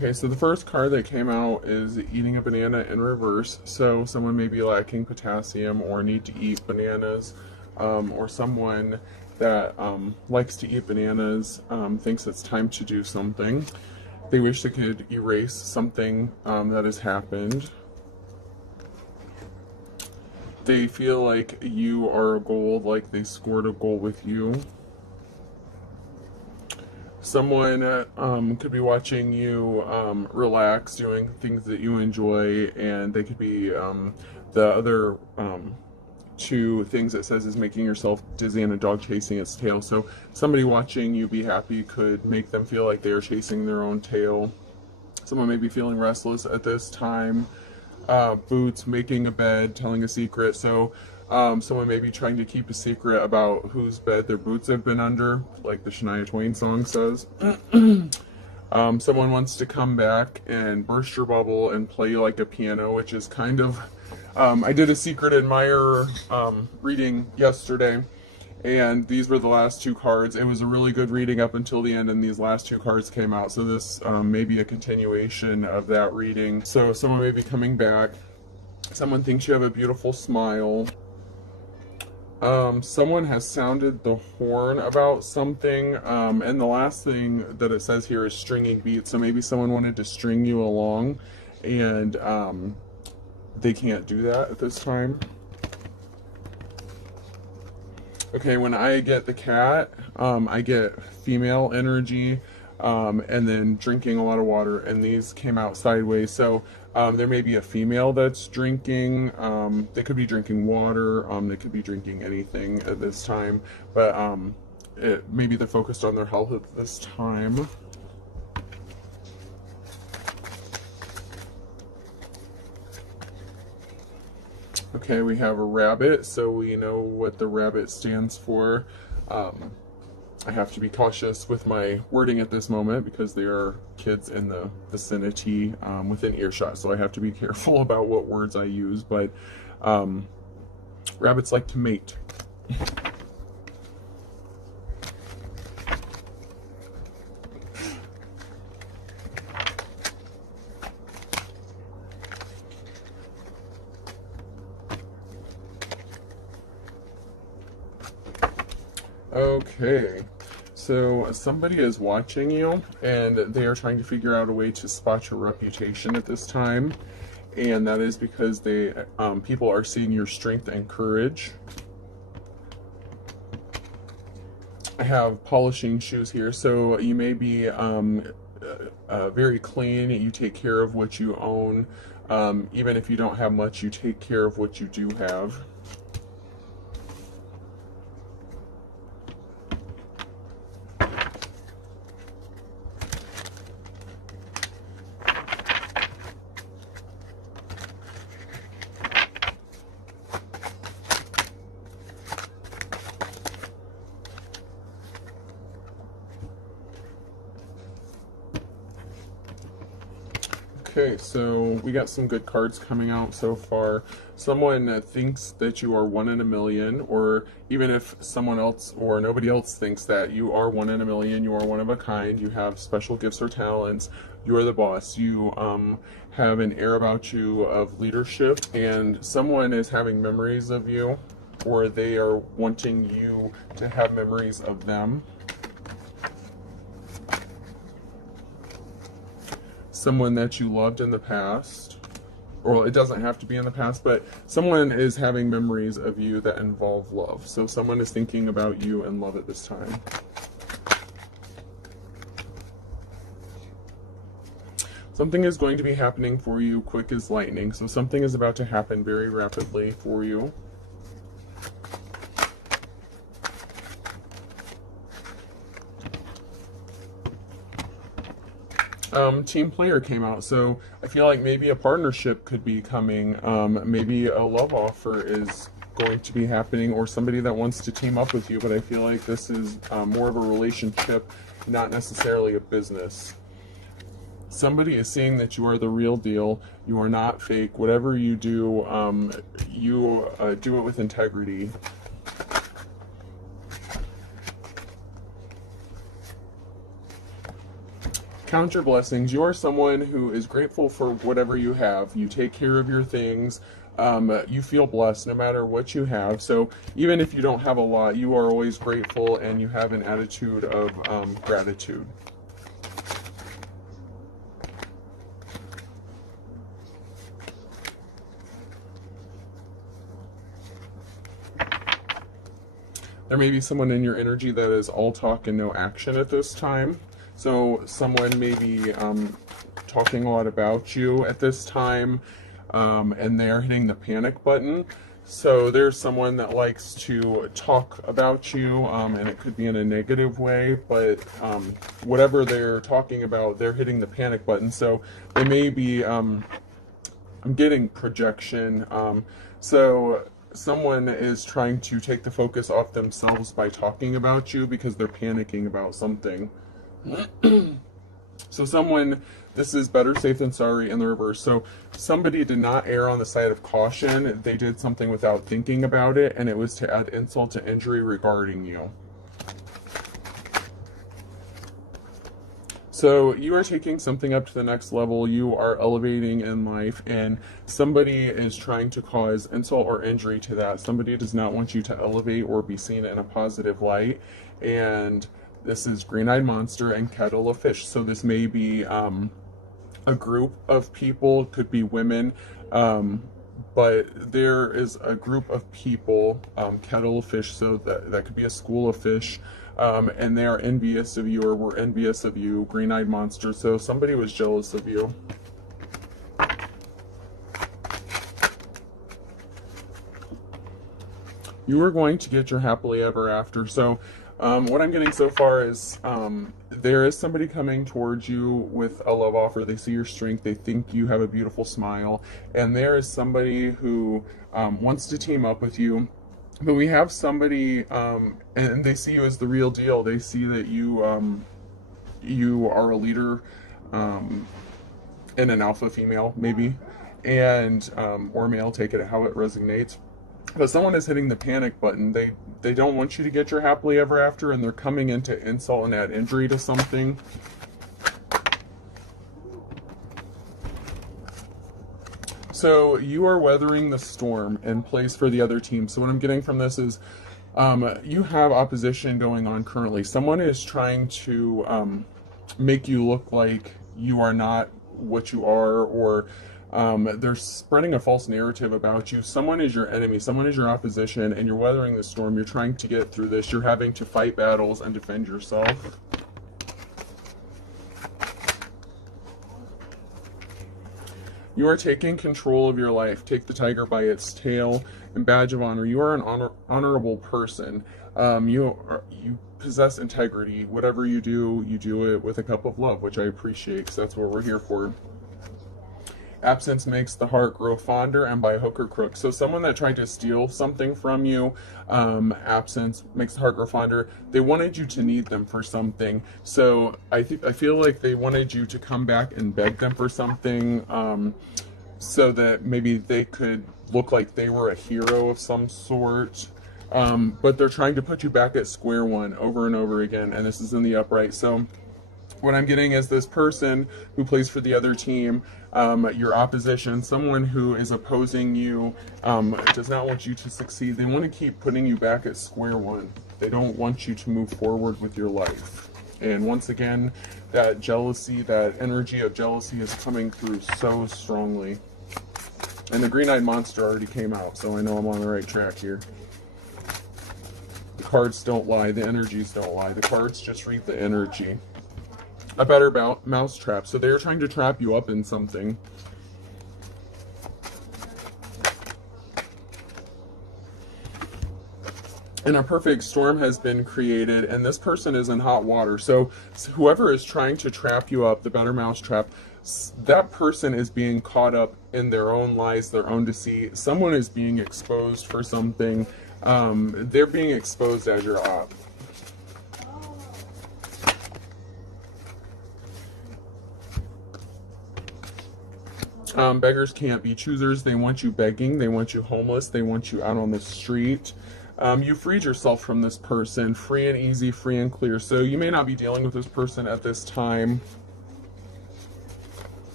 Okay, so the first card that came out is eating a banana in reverse. So someone may be lacking potassium or need to eat bananas, or someone that likes to eat bananas thinks it's time to do something. They wish they could erase something that has happened. They feel like you are a goal, like they scored a goal with you. Someone could be watching you relax, doing things that you enjoy, and they could be the other two things it says is making yourself dizzy and a dog chasing its tail. So somebody watching you be happy could make them feel like they are chasing their own tail. Someone may be feeling restless at this time. Boots, making a bed, telling a secret. So someone may be trying to keep a secret about whose bed their boots have been under, like the Shania Twain song says. Someone wants to come back and burst your bubble and play like a piano, which is kind of... I did a Secret Admirer reading yesterday, and these were the last two cards. It was a really good reading up until the end, and these last two cards came out. So this may be a continuation of that reading. So someone may be coming back. Someone thinks you have a beautiful smile. Someone has sounded the horn about something, and the last thing that it says here is stringing beats. So maybe someone wanted to string you along, and they can't do that at this time. Okay, when I get the cat, I get female energy, and then drinking a lot of water, and these came out sideways. So there may be a female that's drinking. They could be drinking water. They could be drinking anything at this time, but maybe they're focused on their health at this time. Okay, we have a rabbit, so we know what the rabbit stands for. I have to be cautious with my wording at this moment because there are kids in the vicinity within earshot, so I have to be careful about what words I use, but rabbits like to mate. Okay, so somebody is watching you, and they are trying to figure out a way to spot your reputation at this time, and that is because they people are seeing your strength and courage. I have polishing shoes here, so you may be very clean. You take care of what you own. Even if you don't have much, you take care of what you do have. Okay, so we got some good cards coming out so far. Someone thinks that you are 1 in a million, or even if someone else or nobody else thinks that you are 1 in a million, you are one of a kind, you have special gifts or talents, you are the boss, you have an air about you of leadership, and someone is having memories of you, or they are wanting you to have memories of them. Someone that you loved in the past, or it doesn't have to be in the past, but someone is having memories of you that involve love. So someone is thinking about you and love at this time. Something is going to be happening for you quick as lightning. So something is about to happen very rapidly for you. Team player came out, so I feel like maybe a partnership could be coming. Maybe a love offer is going to be happening, or somebody that wants to team up with you, but I feel like this is more of a relationship, not necessarily a business. Somebody is seeing that you are the real deal. You are not fake. Whatever you do, you do it with integrity. Count your blessings. You are someone who is grateful for whatever you have. You take care of your things. You feel blessed no matter what you have. So even if you don't have a lot, you are always grateful and you have an attitude of gratitude. There may be someone in your energy that is all talk and no action at this time. So someone may be talking a lot about you at this time, and they're hitting the panic button. So there's someone that likes to talk about you, and it could be in a negative way, but whatever they're talking about, they're hitting the panic button. So they may be, I'm getting projection. So someone is trying to take the focus off themselves by talking about you because they're panicking about something. So someone, this is better safe than sorry in the reverse. So somebody did not err on the side of caution. They did something without thinking about it, and it was to add insult to injury regarding you. So you are taking something up to the next level. You are elevating in life, and somebody is trying to cause insult or injury to that. Somebody does not want you to elevate or be seen in a positive light. And this is green-eyed monster and kettle of fish. So this may be a group of people, could be women, but there is a group of people, kettle of fish, so that could be a school of fish. And they are envious of you, or were envious of you, green-eyed monster. So somebody was jealous of you. You are going to get your happily ever after. So what I'm getting so far is there is somebody coming towards you with a love offer. They see your strength. They think you have a beautiful smile. And there is somebody who wants to team up with you. But we have somebody, and they see you as the real deal. They see that you you are a leader, and an alpha female, maybe, and or male, take it how it resonates. But someone is hitting the panic button. They don't want you to get your happily ever after, and they're coming in to insult and add injury to something. So you are weathering the storm and plays for the other team. So what I'm getting from this is you have opposition going on currently. Someone is trying to make you look like you are not what you are, or they're spreading a false narrative about you. Someone is your enemy. Someone is your opposition, and you're weathering the storm. You're trying to get through this. You're having to fight battles and defend yourself. You are taking control of your life. Take the tiger by its tail and badge of honor. You are an honorable person. You possess integrity. Whatever you do it with a cup of love, which I appreciate, because that's what we're here for. Absence makes the heart grow fonder, and by hook or crook. So someone that tried to steal something from you, absence makes the heart grow fonder. They wanted you to need them for something. So I feel like they wanted you to come back and beg them for something, so that maybe they could look like they were a hero of some sort. But they're trying to put you back at square one over and over again, and this is in the upright. So what I'm getting is this person who plays for the other team, your opposition, someone who is opposing you, does not want you to succeed. They want to keep putting you back at square one. They don't want you to move forward with your life. And once again, that jealousy, that energy of jealousy is coming through so strongly. And the green-eyed monster already came out, so I know I'm on the right track here. The cards don't lie. The energies don't lie. The cards just read the energy. A better mouse trap. So they're trying to trap you up in something. And a perfect storm has been created, and this person is in hot water. So whoever is trying to trap you up, the better mouse trap, that person is being caught up in their own lies, their own deceit. Someone is being exposed for something. They're being exposed as your op. Beggars can't be choosers. They want you begging. They want you homeless. They want you out on the street. You freed yourself from this person, free and easy, free and clear. So you may not be dealing with this person at this time.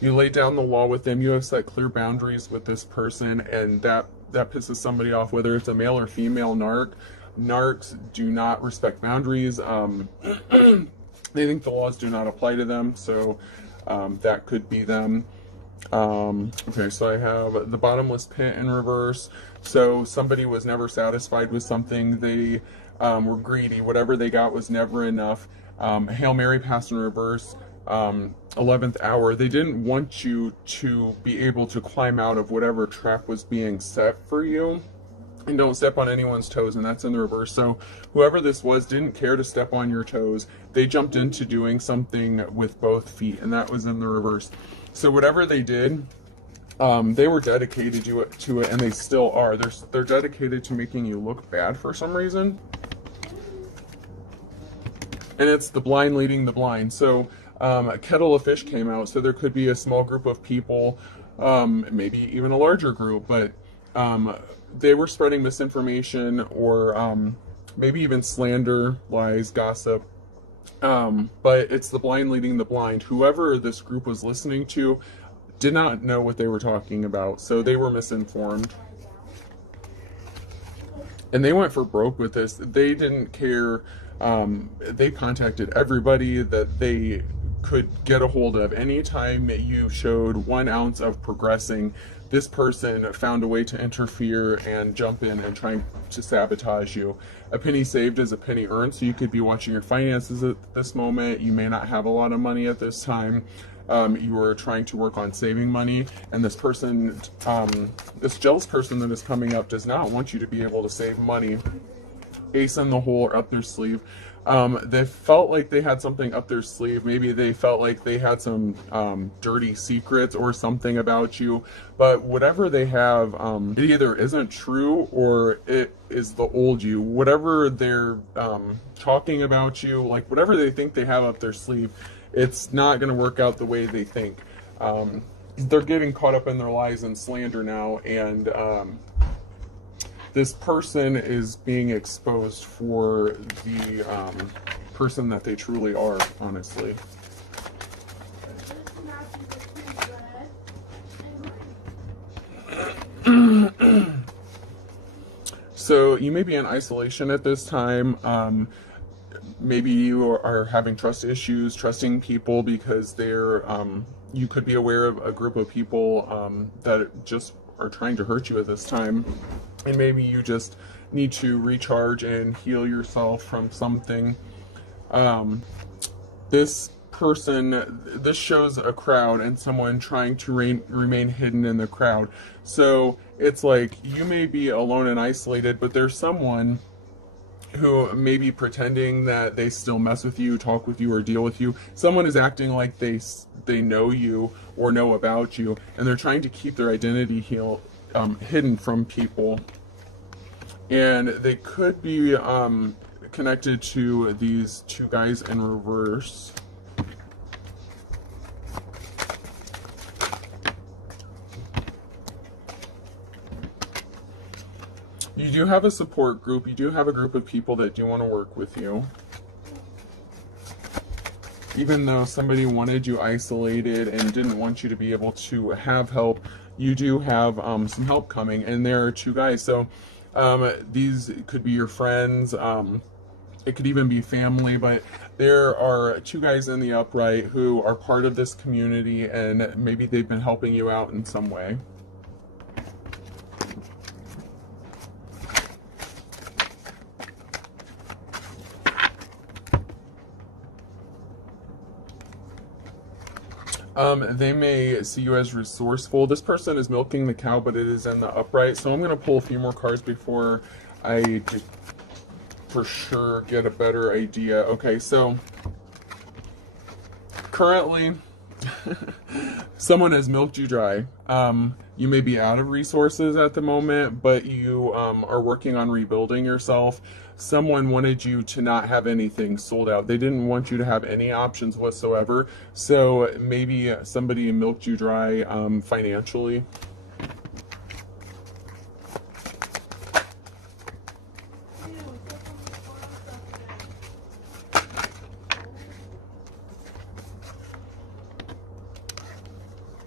You laid down the law with them. You have set clear boundaries with this person, and that pisses somebody off, whether it's a male or female narc. Narcs do not respect boundaries. They think the laws do not apply to them, so that could be them. Okay, so I have the bottomless pit in reverse. So somebody was never satisfied with something. They were greedy. Whatever they got was never enough. Hail Mary passed in reverse. 11th hour. They didn't want you to be able to climb out of whatever trap was being set for you. And don't step on anyone's toes, and that's in the reverse. So whoever this was didn't care to step on your toes. They jumped into doing something with both feet, and that was in the reverse. So whatever they did, they were dedicated to it, and they still are. They're dedicated to making you look bad for some reason. And it's the blind leading the blind. So a kettle of fish came out, so there could be a small group of people, maybe even a larger group, but they were spreading misinformation or maybe even slander, lies, gossip. But it's the blind leading the blind. Whoever this group was listening to did not know what they were talking about, so they were misinformed. And they went for broke with this. They didn't care. They contacted everybody that they could get a hold of. Anytime you showed 1 ounce of progressing, this person found a way to interfere and jump in and try to sabotage you. A penny saved is a penny earned, so you could be watching your finances at this moment. You may not have a lot of money at this time. You are trying to work on saving money, and this person, this jealous person that is coming up does not want you to be able to save money. Ace in the hole or up their sleeve. They felt like they had something up their sleeve. Maybe they felt like they had some dirty secrets or something about you. But whatever they have, it either isn't true or it is the old you. Whatever they're talking about you, like whatever they think they have up their sleeve, it's not going to work out the way they think. They're getting caught up in their lies and slander now, and this person is being exposed for the person that they truly are, honestly. So you may be in isolation at this time. Maybe you are having trust issues, trusting people because they're, you could be aware of a group of people that just are trying to hurt you at this time. And maybe you just need to recharge and heal yourself from something. This person, this shows a crowd and someone trying to remain hidden in the crowd. So it's like you may be alone and isolated, but there's someone who may be pretending that they still mess with you, talk with you, or deal with you. Someone is acting like they know you or know about you, and they're trying to keep their identity hidden from people. And they could be connected to these two guys in reverse. You do have a support group. You do have a group of people that do want to work with you. Even though somebody wanted you isolated and didn't want you to be able to have help, you do have some help coming. And there are two guys. So these could be your friends. It could even be family. But there are two guys in the upright who are part of this community, and maybe they've been helping you out in some way. They may see you as resourceful. This person is milking the cow, but it is in the upright. So I'm going to pull a few more cards before I for sure get a better idea. Okay, so currently someone has milked you dry. You may be out of resources at the moment, but you are working on rebuilding yourself. Someone wanted you to not have anything sold out. They didn't want you to have any options whatsoever. So maybe somebody milked you dry financially.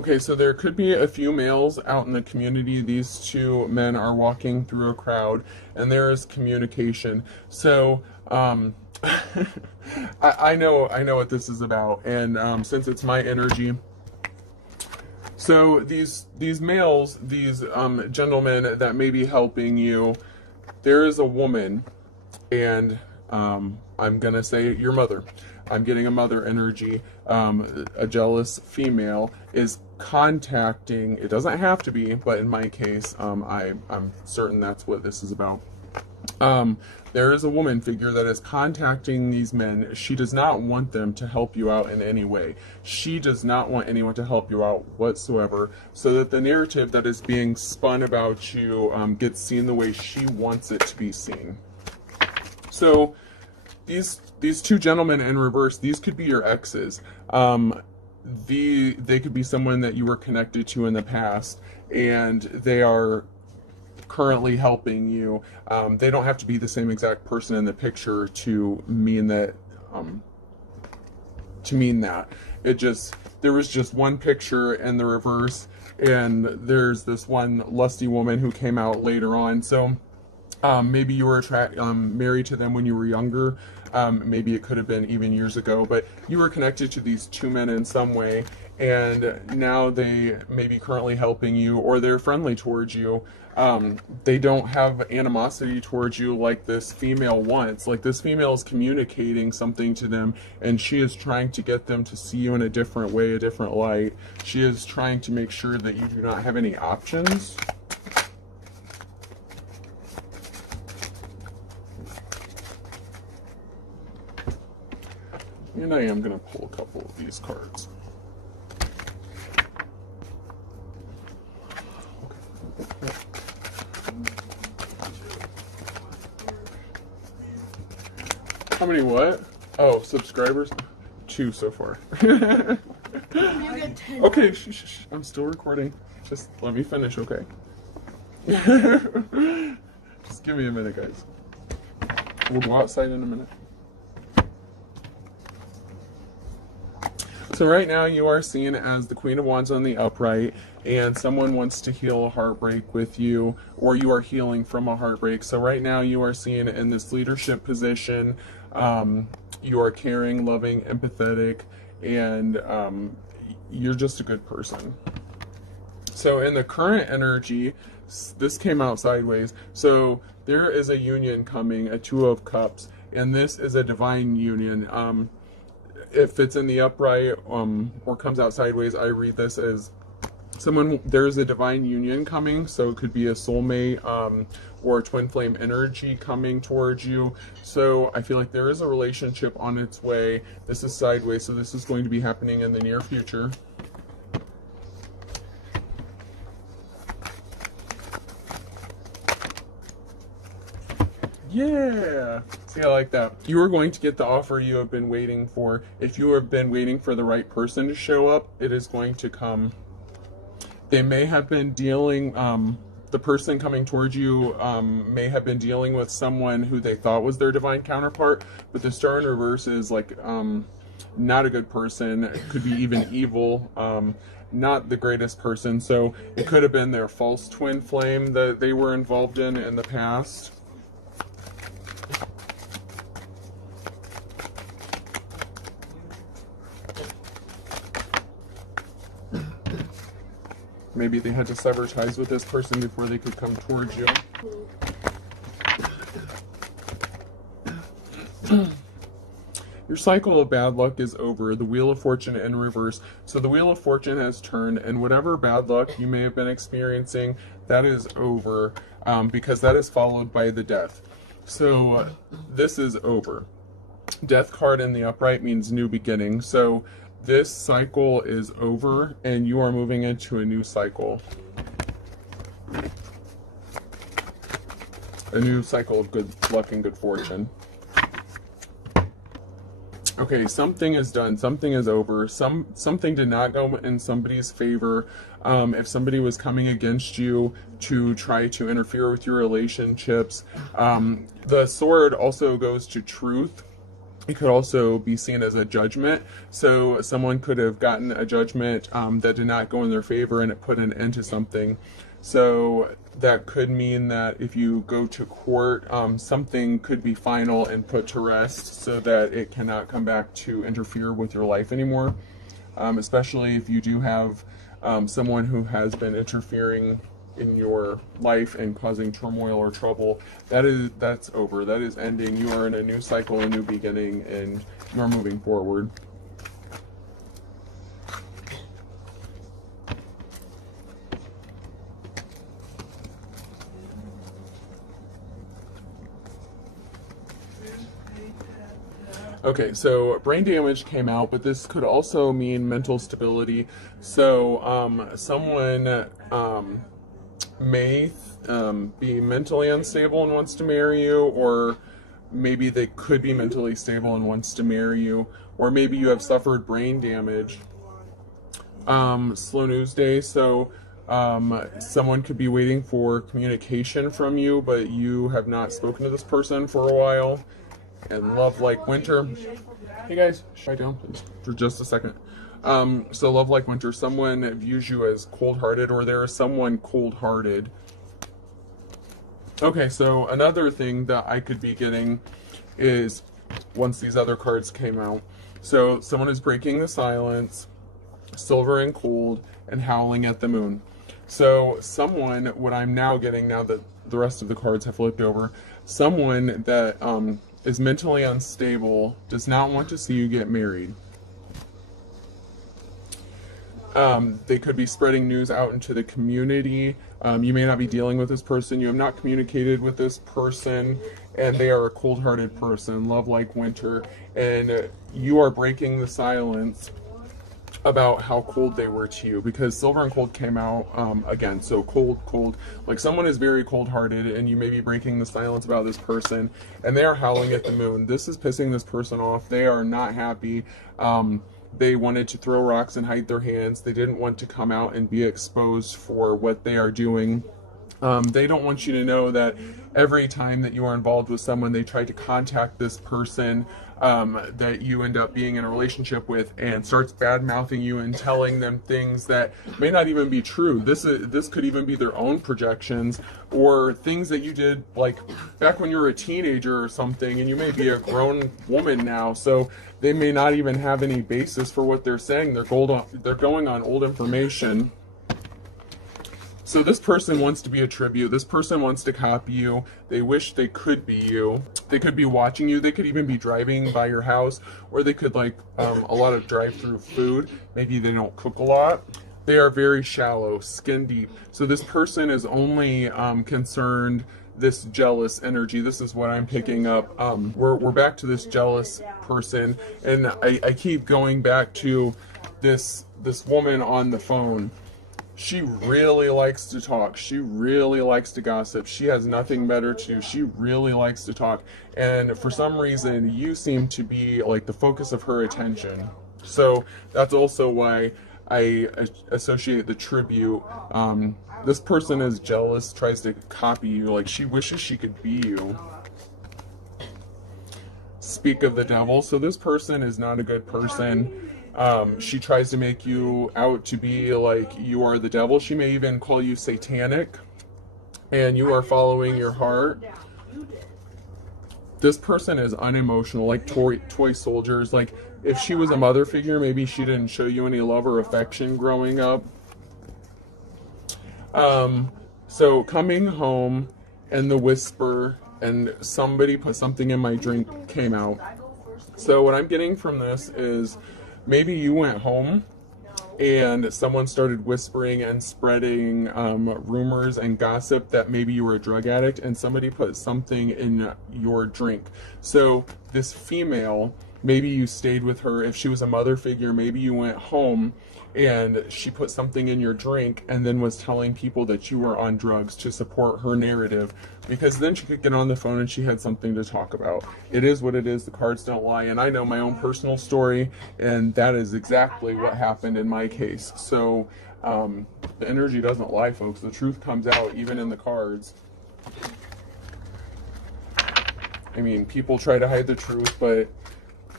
Okay, so there could be a few males out in the community. These two men are walking through a crowd, and there is communication. So, I know what this is about, and since it's my energy, so these males, these gentlemen that may be helping you, there is a woman, and I'm gonna say your mother. I'm getting a mother energy. A jealous female is contacting. It doesn't have to be, but in my case, I'm certain that's what this is about. There is a woman figure that is contacting these men. She does not want them to help you out in any way. She does not want anyone to help you out whatsoever, so that the narrative that is being spun about you gets seen the way she wants it to be seen. So these two gentlemen in reverse, these could be your exes. They could be someone that you were connected to in the past, and they are currently helping you. They don't have to be the same exact person in the picture to mean that. There was just one picture in the reverse, and there's this one lusty woman who came out later on. So maybe you were married to them when you were younger. Maybe it could have been even years ago, but you were connected to these two men in some way, and now they may be currently helping you, or they're friendly towards you. They don't have animosity towards you like this female wants. Like, this female is communicating something to them, and she is trying to get them to see you in a different way, a different light. She is trying to make sure that you do not have any options. And I am going to pull a couple of these cards. Okay. How many what? Oh, subscribers? 2 so far. You get 10. Okay, shh. I'm still recording. Just let me finish, okay? Just give me a minute, guys. We'll go outside in a minute. So right now you are seen as the Queen of Wands on the upright, and someone wants to heal a heartbreak with you, or you are healing from a heartbreak. So right now you are seen in this leadership position. You are caring, loving, empathetic, and you're just a good person. So in the current energy, this came out sideways. So there is a union coming, a 2 of Cups, and this is a divine union. If it's in the upright or comes out sideways, I read this as there's a divine union coming. So it could be a soulmate or a twin flame energy coming towards you. So I feel like there is a relationship on its way. This is sideways, so this is going to be happening in the near future. Yeah! See, I like that. You are going to get the offer you have been waiting for. If you have been waiting for the right person to show up, it is going to come. They may have been dealing, the person coming towards you may have been dealing with someone who they thought was their divine counterpart, but the Star in reverse is like not a good person. It could be even evil. Not the greatest person. So it could have been their false twin flame that they were involved in the past. Maybe they had to sever ties with this person before they could come towards you. Your cycle of bad luck is over. The Wheel of Fortune in reverse. So the Wheel of Fortune has turned, and whatever bad luck you may have been experiencing, that is over, because that is followed by the Death. So this is over. Death card in the upright means new beginning. So this cycle is over, and you are moving into a new cycle. A new cycle of good luck and good fortune. Okay, something is done. Something is over. Something did not go in somebody's favor. If somebody was coming against you to try to interfere with your relationships. The sword also goes to truth. It could also be seen as a judgment. So someone could have gotten a judgment that did not go in their favor and it put an end to something. So that could mean that if you go to court, something could be final and put to rest so that it cannot come back to interfere with your life anymore. Especially if you do have someone who has been interfering in your life and causing turmoil or trouble. That's over. That is ending. You are in a new cycle, a new beginning, and you are moving forward. Okay, so brain damage came out, but this could also mean mental stability. So someone may be mentally unstable and wants to marry you, or maybe they could be mentally stable and wants to marry you, or maybe you have suffered brain damage. Slow news day. So someone could be waiting for communication from you, but you have not spoken to this person for a while. And love like winter. Hey guys, shut down please for just a second. So love like winter, someone views you as cold-hearted, or there is someone cold-hearted. Okay, so another thing that I could be getting is, once these other cards came out, so someone is breaking the silence, silver and cold, and howling at the moon. So someone, what I'm now getting, now that the rest of the cards have flipped over, someone that is mentally unstable, does not want to see you get married. They could be spreading news out into the community. You may not be dealing with this person. You have not communicated with this person, and they are a cold-hearted person, love like winter, and you are breaking the silence about how cold they were to you, because silver and cold came out again. So cold, like someone is very cold-hearted, and you may be breaking the silence about this person, and they are howling at the moon. This is pissing this person off. They are not happy. They wanted to throw rocks and hide their hands. They didn't want to come out and be exposed for what they are doing. They don't want you to know that every time that you are involved with someone, they try to contact this person that you end up being in a relationship with, and starts bad-mouthing you and telling them things that may not even be true. This could even be their own projections, or things that you did like back when you were a teenager or something, and you may be a grown woman now, so they may not even have any basis for what they're saying. They're going on old information. So this person wants to be a tribute. This person wants to copy you. They wish they could be you. They could be watching you. They could even be driving by your house, or they could like a lot of drive-through food. Maybe they don't cook a lot. They are very shallow, skin deep. So this person is only concerned, this jealous energy. This is what I'm picking up. We're back to this jealous person, and I keep going back to this woman on the phone. She really likes to talk. She really likes to gossip. She has nothing better to do. She really likes to talk. And for some reason, you seem to be like the focus of her attention. So that's also why I associate the tribute. This person is jealous, tries to copy you. Like she wishes she could be you. Speak of the devil. So this person is not a good person. She tries to make you out to be like you are the devil. She may even call you satanic, and you are following your heart. This person is unemotional, like toy soldiers. Like if she was a mother figure, maybe she didn't show you any love or affection growing up. So coming home, and the whisper, and somebody put something in my drink came out. So what I'm getting from this is, maybe you went home and someone started whispering and spreading rumors and gossip that maybe you were a drug addict, and somebody put something in your drink. So this female, maybe you stayed with her. If she was a mother figure, maybe you went home and she put something in your drink and then was telling people that you were on drugs to support her narrative, because then she could get on the phone and she had something to talk about. It is what it is. The cards don't lie. And I know my own personal story, and that is exactly what happened in my case. So the energy doesn't lie, folks. The truth comes out even in the cards. I mean, people try to hide the truth, but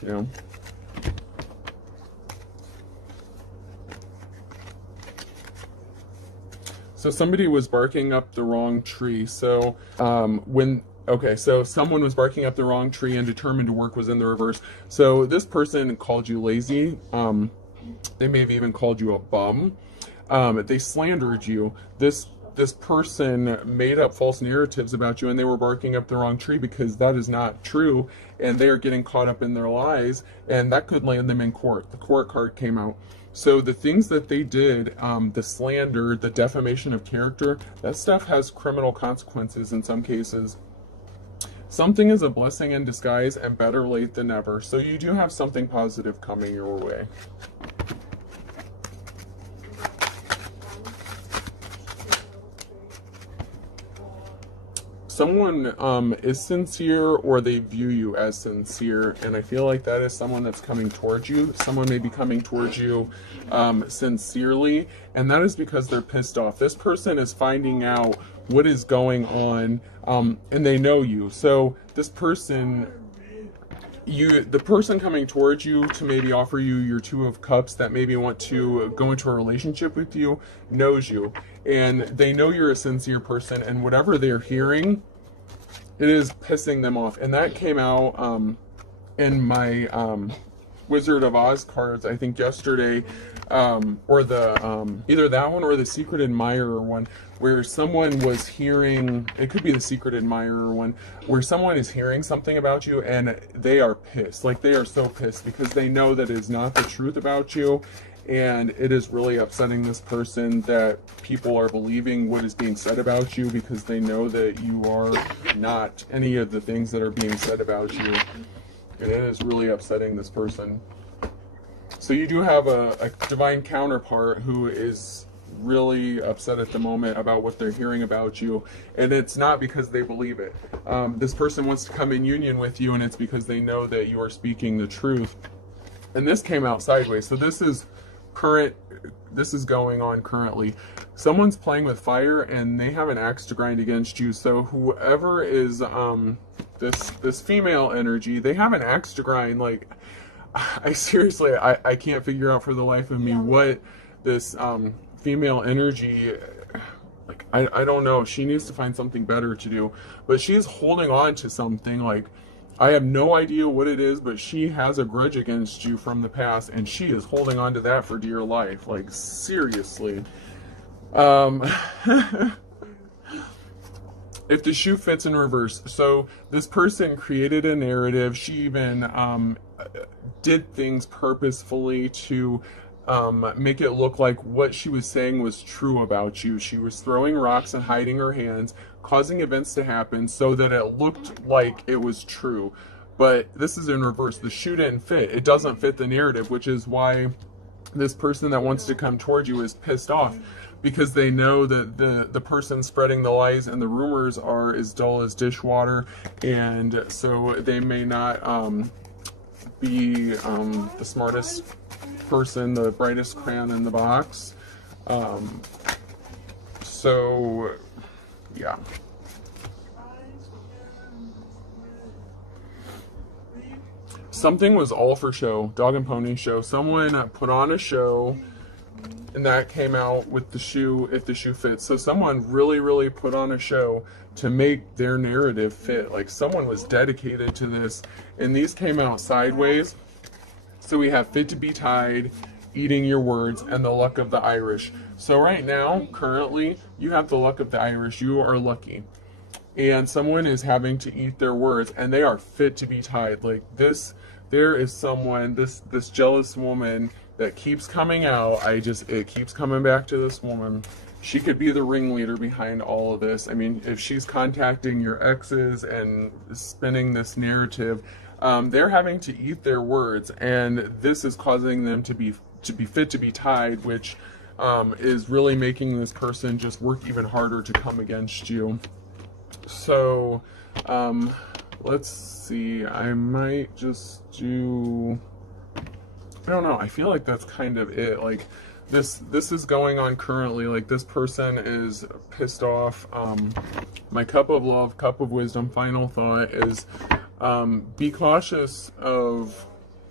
Yeah. So somebody was barking up the wrong tree. So so someone was barking up the wrong tree and determined to work was in the reverse. So this person called you lazy. They may have even called you a bum. They slandered you. This person made up false narratives about you, and they were barking up the wrong tree because that is not true, and they are getting caught up in their lies, and that could land them in court. The court card came out. So the things that they did, the slander, the defamation of character, that stuff has criminal consequences in some cases. Something is a blessing in disguise, and better late than never. So you do have something positive coming your way. Someone is sincere, or they view you as sincere, and I feel like that is someone that's coming towards you. Someone may be coming towards you sincerely, and that is because they're pissed off. This person is finding out what is going on, and they know you. So this person, the person coming towards you to maybe offer you your Two of Cups, that maybe want to go into a relationship with you, knows you, and they know you're a sincere person, and whatever they're hearing, it is pissing them off. And that came out in my Wizard of Oz cards, I think yesterday, or the either that one or the Secret Admirer one, where someone was hearing, it could be the Secret Admirer one, where someone is hearing something about you and they are pissed. Like, they are so pissed because they know that it is not the truth about you, and it is really upsetting this person that people are believing what is being said about you, because they know that you are not any of the things that are being said about you, and it is really upsetting this person. So you do have a divine counterpart who is really upset at the moment about what they're hearing about you, and it's not because they believe it. This person wants to come in union with you, and it's because they know that you are speaking the truth. And this came out sideways, so this is going on currently. Someone's playing with fire, and they have an axe to grind against you. So whoever is this female energy, they have an axe to grind. Like, I seriously, I can't figure out for the life of me what this female energy, like, I don't know. She needs to find something better to do, but she's holding on to something. Like, I have no idea what it is, but she has a grudge against you from the past, and she is holding on to that for dear life. Like, seriously. If the shoe fits in reverse. So this person created a narrative. She even did things purposefully to make it look like what she was saying was true about you. She was throwing rocks and hiding her hands, causing events to happen so that it looked like it was true. But this is in reverse. The shoe didn't fit. It doesn't fit the narrative, which is why this person that wants to come towards you is pissed off, because they know that the person spreading the lies and the rumors are as dull as dishwater, and so they may not be the smartest person, the brightest crayon in the box. So yeah. Something was all for show. Dog and pony show. Someone put on a show, and that came out with the shoe, if the shoe fits. So someone really put on a show to make their narrative fit. Like, someone was dedicated to this, and these came out sideways. So we have fit to be tied, eating your words, and the luck of the Irish. So right now, currently, you have the luck of the Irish. You are lucky. And someone is having to eat their words, and they are fit to be tied. Like, this, there is someone, this jealous woman that keeps coming out. It keeps coming back to this woman. She could be the ringleader behind all of this. I mean, if she's contacting your exes and spinning this narrative, they're having to eat their words, and this is causing them to be fit to be tied, which is really making this person just work even harder to come against you. So let's see, I might just do, I don't know, I feel like that's kind of it. Like, this is going on currently. Like, this person is pissed off. My cup of love, cup of wisdom, final thought is, be cautious of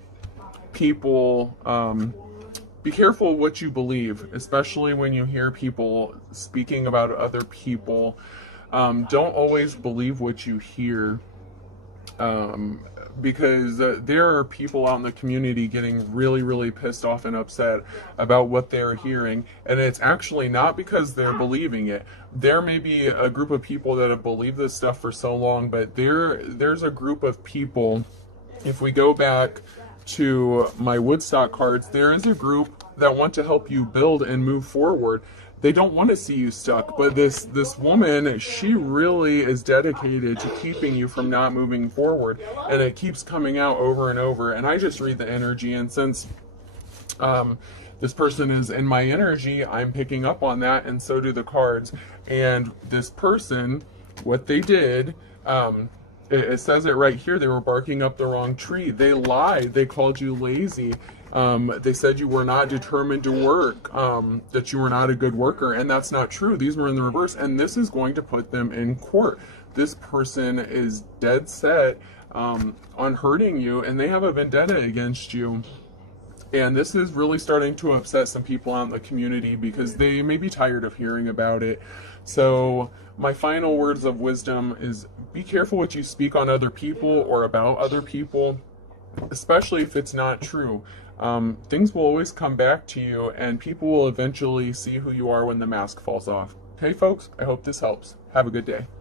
people, be careful what you believe, especially when you hear people speaking about other people. Don't always believe what you hear, because there are people out in the community getting really, really pissed off and upset about what they're hearing, and it's actually not because they're believing it. There may be a group of people that have believed this stuff for so long, but there's a group of people, if we go back to my Woodstock cards, there is a group that want to help you build and move forward. They don't want to see you stuck, but this woman, she really is dedicated to keeping you from not moving forward, and it keeps coming out over and over. And I just read the energy, and since this person is in my energy, I'm picking up on that, and so do the cards. And this person, what they did, it says it right here, they were barking up the wrong tree. They lied. They called you lazy. They said you were not determined to work, that you were not a good worker, and that's not true. These were in the reverse, and this is going to put them in court. This person is dead set on hurting you, and they have a vendetta against you. And this is really starting to upset some people out in the community because they may be tired of hearing about it. So my final words of wisdom is be careful what you speak on other people or about other people, especially if it's not true. Things will always come back to you, and people will eventually see who you are when the mask falls off. Hey folks, I hope this helps. Have a good day.